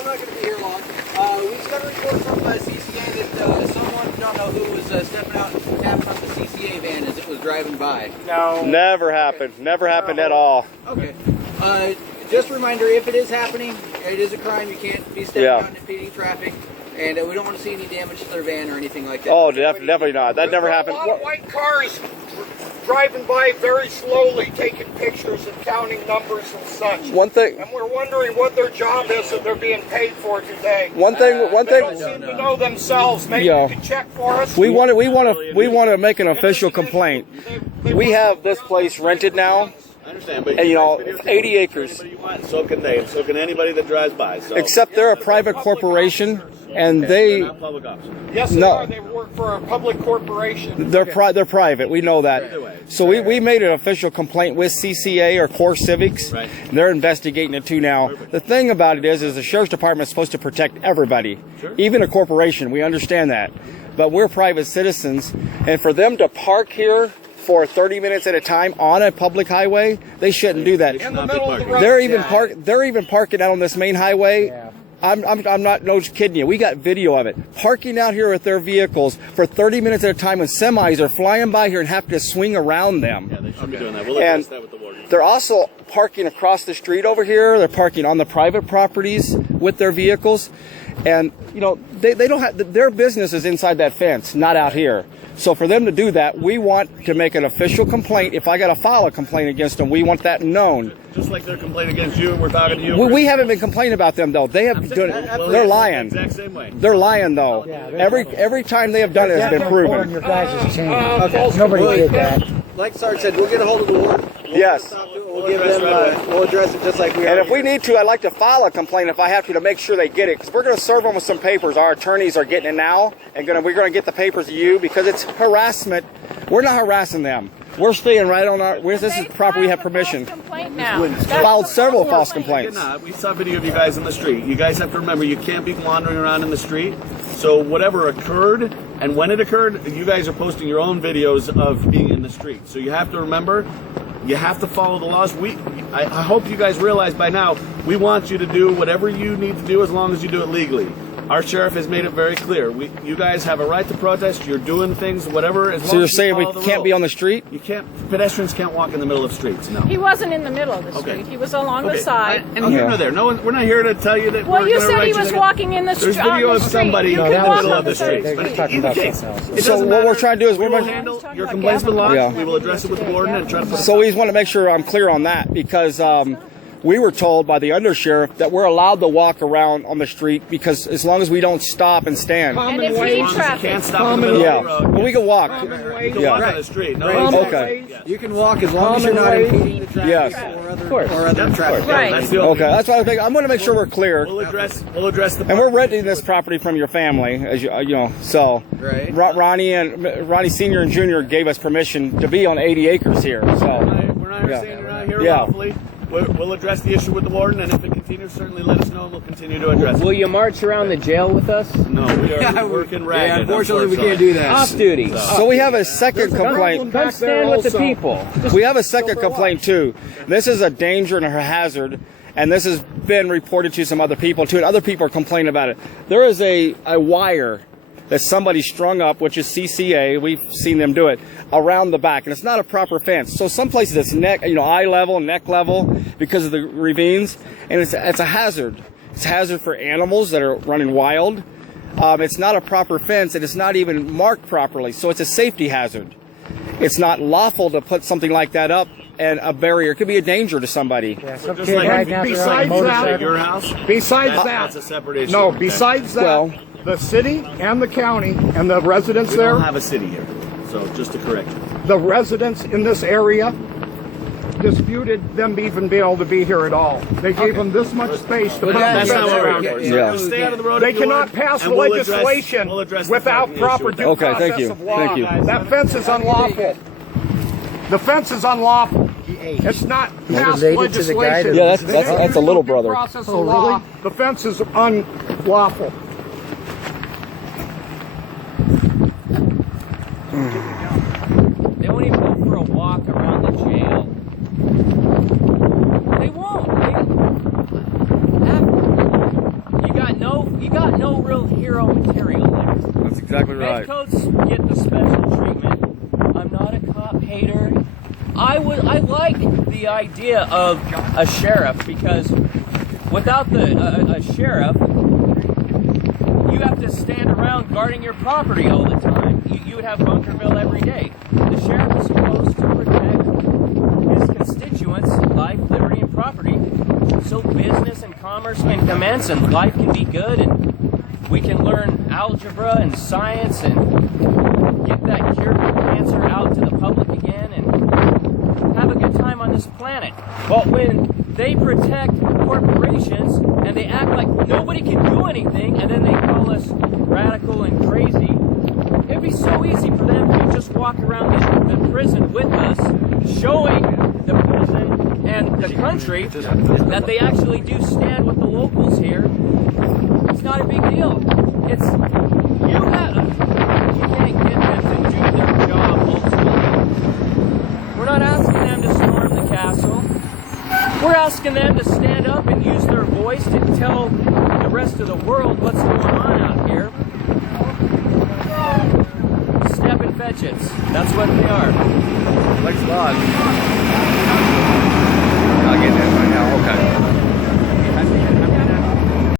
I'm not going to be here long. We just got a report from CCA that someone, don't know who, was stepping out and tapping on the CCA van as it was driving by. No. Never happened. Never happened at all. Okay. Just a reminder, if it is happening, it is a crime. You can't be stepping out and impeding traffic. And we don't want to see any damage to their van or anything like that. Oh, definitely not. That never happened. A lot of white cars driving by very slowly, taking pictures and counting numbers and such. One thing. And we're wondering what their job is that they're being paid for today. One thing. They don't seem to know themselves. Maybe you can check for us. We want to make an official complaint. We have this place rented now. I understand, but and, you know, 80 acres. You want, so can they, and so can anybody that drives by. So. Except they're a private corporation, and they. They're not public officers. Yes, they are. They work for a public corporation. They're private. We know that. So we made an official complaint with CCA or Core Civics. Right. They're investigating it too now. Perfect. The thing about it is the sheriff's department is supposed to protect everybody, even a corporation. We understand that, but we're private citizens, and for them to park here for 30 minutes at a time on a public highway, they shouldn't do that. In the middle of the road. They're even parking out on this main highway. Yeah. I'm not kidding you. We got video of it. Parking out here with their vehicles for 30 minutes at a time when semis are flying by here and have to swing around them. Yeah, they should be doing that. We'll address that with the warden. They're also parking across the street over here. They're parking on the private properties with their vehicles. And, you know, they don't have, their business is inside that fence, not out here. So for them to do that, we want to make an official complaint. If I got to file a complaint against them, we want that known. Just like they're complaining against you, we're talking to you. We haven't been complaining about them, though. They have done it. They're lying. Exact same way. They're lying, though. Every time they have done it has been proven. Your guys' team. Nobody did that. Like Sarge said, we'll get a hold of the warden. Yes. We'll give them. We'll address it just like we are. And if we need to, I'd like to file a complaint if I have to make sure they get it, because we're going to serve them with some papers. Our attorneys are getting it now, and we're going to get the papers to you because it's harassment. We're not harassing them. We're staying right on our. This is proper. We have permission. Filed several false complaints. We saw video of you guys in the street. You guys have to remember, you can't be wandering around in the street. So whatever occurred and when it occurred, you guys are posting your own videos of being in the street. So you have to remember, you have to follow the laws. I hope you guys realize by now, we want you to do whatever you need to do as long as you do it legally. Our sheriff has made it very clear. You guys have a right to protest. You're doing things, whatever. As so you're saying we can't be on the street? You can't. Pedestrians can't walk in the middle of streets. No. He wasn't in the middle of the street. He was along the side. And here nor there. We're not here to tell you that. Well, you said he was walking in the street. There's video of somebody in the middle of the street. But in case, so what we're trying to do is we will handle your complaints been lodged. We will address it with the warden and try to. So we just want to make sure I'm clear on that because. We were told by the undersheriff that we're allowed to walk around on the street because as long as we don't stop and stand. And if we traffic. Can't stop in the middle of the road. Well, we can walk. You can walk on the street. No, okay. You can walk as long as you're not impeding the traffic or other traffic. Right. Okay, that's what I think. I'm going to make sure we're clear. We'll address the. And we're renting this property from your family, as you know. So Ronnie Senior and Junior gave us permission to be on 80 acres here. So we're not saying you're not here lawfully. We'll address the issue with the warden, and if it continues, certainly let us know, and we'll continue to address it. Will you march around the jail with us? No, we are working ragged. Yeah, unfortunately, we can't do that. Off duty. So we have a second complaint. Come stand with the people. We have a second complaint, too. This is a danger and a hazard, and this has been reported to some other people, too, and other people are complaining about it. There is a wire that somebody strung up, which is CCA, we've seen them do it, around the back, and it's not a proper fence. So some places it's eye level, neck level, because of the ravines, and it's a hazard. It's a hazard for animals that are running wild. It's not a proper fence, and it's not even marked properly, so it's a safety hazard. It's not lawful to put something like that up, and a barrier. It could be a danger to somebody. Yeah, just like besides that, your house. Besides that's a separate issue. No, besides that, the city and the county and the residents there. We don't have a city here, so just to correct you. The residents in this area disputed them even being able to be here at all. They gave them this much space to put That's the not fence what we're around here for. it. Yeah. Stay out of the road. They cannot pass the legislation without proper due process of law. Thank you. That fence is unlawful. The fence is unlawful. It's not past legislation. Yeah, that's a little brother. Process of law. The fence is unlawful. They won't even go for a walk around the jail. They won't. You got no real hero material there. That's exactly right. Redcoats get the special treatment. I'm not a cop hater. I like the idea of a sheriff, because without a sheriff, you have to stand around guarding your property all the time. You would have Bunkerville every day. The sheriff is supposed to protect his constituents' life, liberty, and property, so business and commerce can commence and life can be good, and we can learn algebra and science and get that cure for cancer out to the public again and have a good time on this planet. But when they protect corporations and they act like nobody can do anything, and then they call us radical and crazy, it'd be so easy for them to just walk around the prison with us, showing the prison and the country that they actually do stand with the locals here. It's not a big deal. You can't get them to do their job ultimately. We're not asking them to storm the castle. We're asking them to stand up and use their voice to tell the rest of the world what's going on out here. Step and fetchits. That's what they are. Thanks a lot. I'll get that right now. Okay.